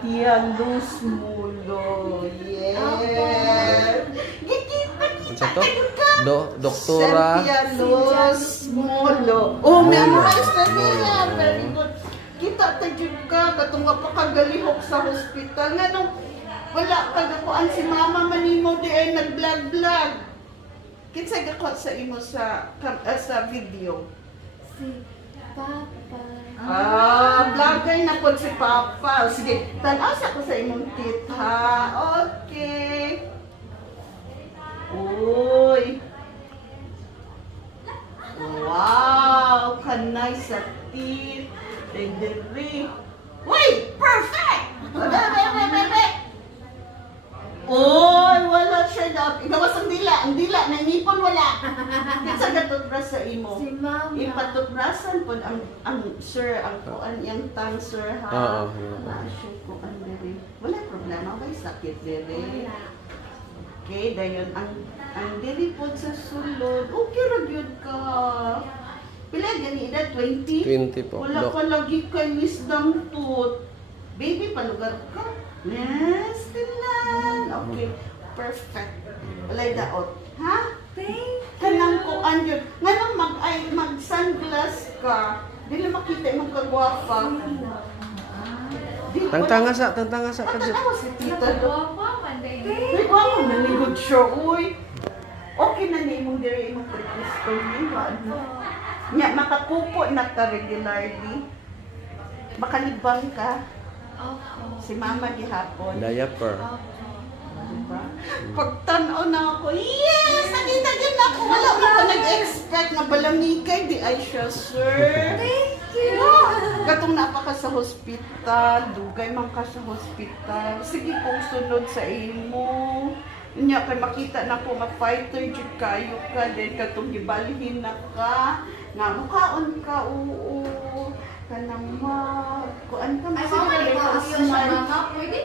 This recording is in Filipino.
Yalus mulo. Yes. Unsa to? Doktora Yalus mulo. Oh, memorize na niya. Very good. Kita tayo ka. Katong papagalihok sa hospital. Nga nung wala kagakuan si mama manimo di ay nag-vlog-vlog. Kinsa gakuan sa imo sa video? Si Papa. Vlogger na po si Papa. Sige, tanasa ko sa imong tita. Okay. Uy. Wow, kanay sa tit. Degderi. Uy, perfect! Uy, wala siya na. Igawas ang dila. Ang dila, nangipon wala. Kinsa gatutbras sa imo? Si Mama. Ipatutbrasan po ang sir, ang kuan yung tongue sir ha. Oo, Wala siya kuan diri. Wala problema, may sakit diri. Wala. Okay, dayon ang diri po sa sulod. Okay ra gyud ka. Pila gani edad 20? 20 po. Wala ka lagi kay wisdom tooth. Baby pa lugar ka. Yes, tinan. Okay, perfect. Walay daot. Ha? Thank Kanang kuan yun. Nga nang mag-sunglass ka, dili makita imong kagwapa. Di- Tangtanga sa Ang kadyo. tanaw si tita do. Thank Uy, wow, nanigod siya, uy. Okay na ni imong diri imong practice ni ano. Nya makapupo na ka regularly. Makalibang ka. Opo. Si mama gihapon. Diaper. Diba? Pagtanaw na ako, yes! Nakita din ako. Wala ko nag-expect na balamigay. Di ay siya, sir. Thank you. Katong napaka sa hospital, dugay man ka sa hospital. Sige kung sunod sa imo. Nya kay makita na ko ma-fighter jud kayo ka din katong gibalhin na ka. Nga mukhaon ka, oo. Kanang kuan ka Ay, mama, masiguro ikaw ka ang iyong smile. mama. Pwede